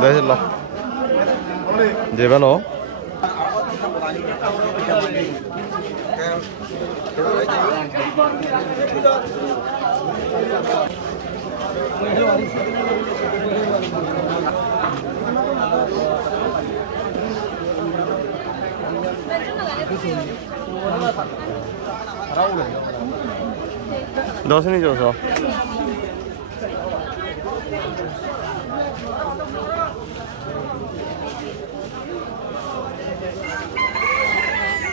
ജയല്ല ജയവനോ Thank you. 너 순위 줘서.